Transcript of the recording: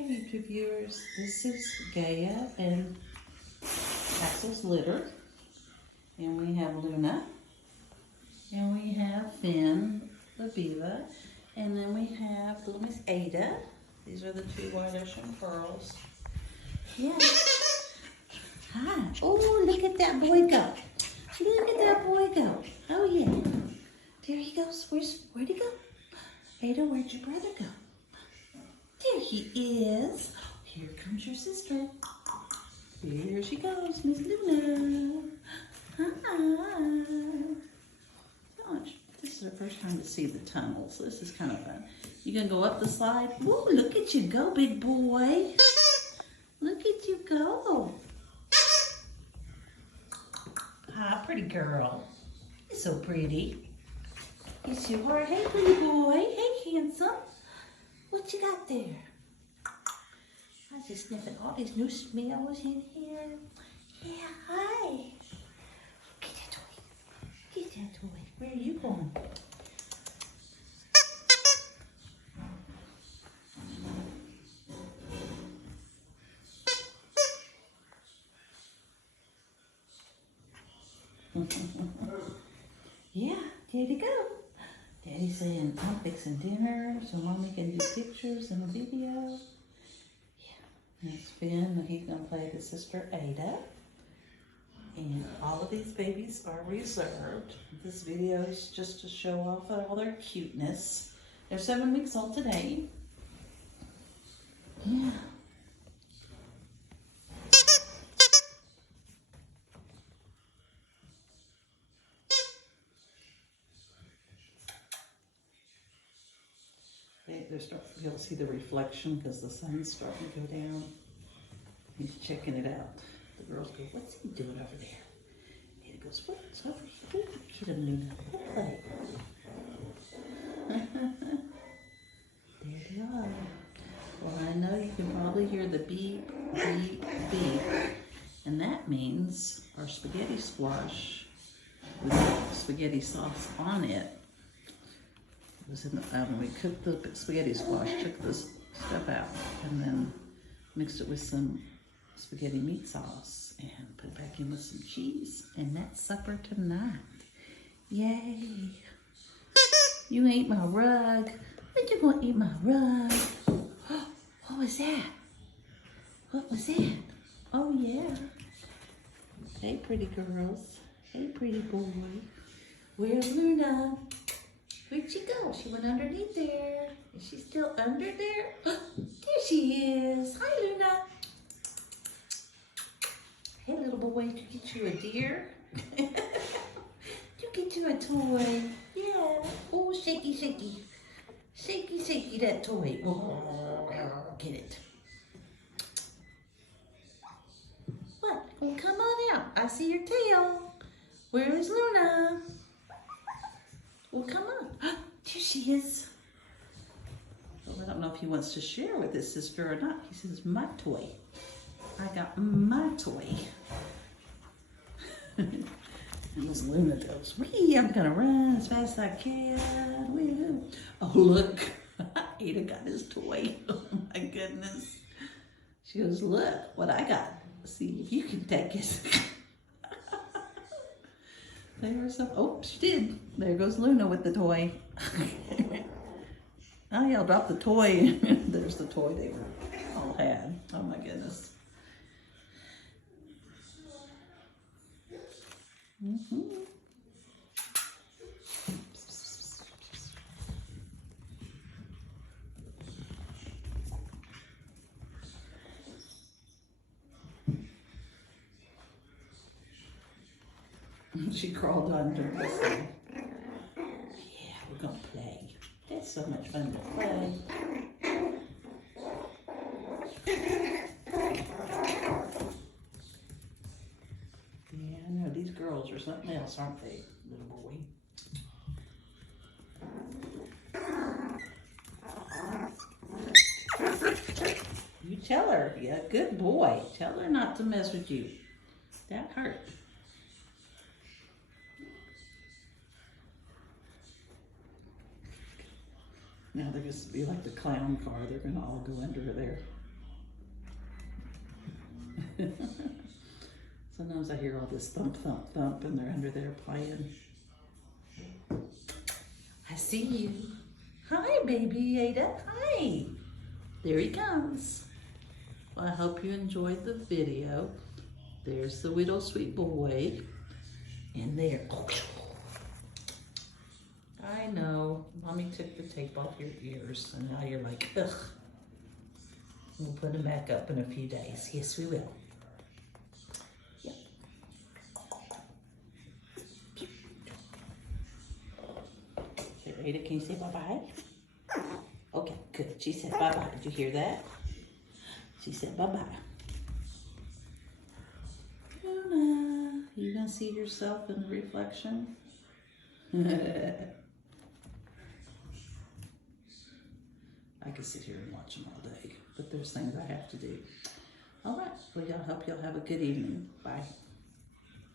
Hey YouTube viewers, this is Gaya and Axel's litter, and we have Luna, and we have Finn, the Viva, and then we have little Miss Ada. These are the two Wild pearls. Yeah. Hi. Oh, look at that boy go. Look at that boy go. Oh yeah. There he goes. Where'd he go? Ada, where'd your brother go? There he is. Here comes your sister. Here she goes, Miss Luna. Hi. Gosh, this is our first time to see the tunnel, so this is kind of fun. You gonna go up the slide? Woo, look at you go, big boy. Look at you go. Hi, pretty girl. You're so pretty. Yes, you are. Hey, pretty boy. Hey, handsome. What you got there? I was just sniffing all these new smells in here. Yeah, hi. Get that toy. Get that toy. Where are you going? Yeah, there you go. Daddy's saying, I'm fixing dinner so Mommy can do pictures and a video. Yeah, that's Finn. He's going to play the sister Ada. And all of these babies are reserved. This video is just to show off all their cuteness. They're 7 weeks old today. Yeah. They're starting to be able to see the reflection because the sun's starting to go down. He's checking it out. The girls go, what's he doing over there? And he goes, what's over here? Get him, Luna. Go play. There they are. Well, I know you can probably hear the beep, beep, beep. And that means our spaghetti squash with spaghetti sauce on it. Was in the oven. We cooked the spaghetti squash, took this stuff out, and then mixed it with some spaghetti meat sauce and put it back in with some cheese. And that's supper tonight. Yay. You ate my rug. When you gonna eat my rug? What was that? What was that? Oh yeah. Hey pretty girls. Hey pretty boy. Where's Luna? Where'd she go? She went underneath there. Is she still under there? There she is. Hi, Luna. Hey, little boy, did you get you a deer? Did you get you a toy? Yeah. Oh, shaky, shaky. Shaky, shaky, that toy. Oh, get it. What? Well, come on out. I see your tail. Where is Luna? Well, come on. There she is. Well, I don't know if he wants to share with his sister or not. He says, my toy. I got my toy. And this Luna goes, wee, I'm going to run as fast as I can. Woo. Oh, look. Ada got his toy. Oh, my goodness. She goes, look what I got. See if you can take it. There's some, oh, she did. There goes Luna with the toy. Oh, yeah, I'll drop the toy. There's the toy they all had. Oh my goodness. She crawled under this thing. Yeah, we're gonna play. It's so much fun to play. Yeah, I know, these girls are something else, aren't they, little boy? You tell her, yeah, good boy. Tell her not to mess with you. That hurt. Now they're just be like the clown car. They're going to all go under there. Sometimes I hear all this thump, thump, thump, and they're under there playing. I see you. Hi, baby Ada. Hi. There he comes. Well, I hope you enjoyed the video. There's the little sweet boy. And there. I know. Mommy took the tape off your ears, and now you're like, ugh. We'll put them back up in a few days. Yes, we will. Yep. Say, Ada, can you say bye-bye? Okay, good. She said bye-bye. Did you hear that? She said bye-bye. Luna, you gonna see yourself in the reflection? I could sit here and watch them all day, but there's things I have to do. All right, well, I hope y'all have a good evening. Bye.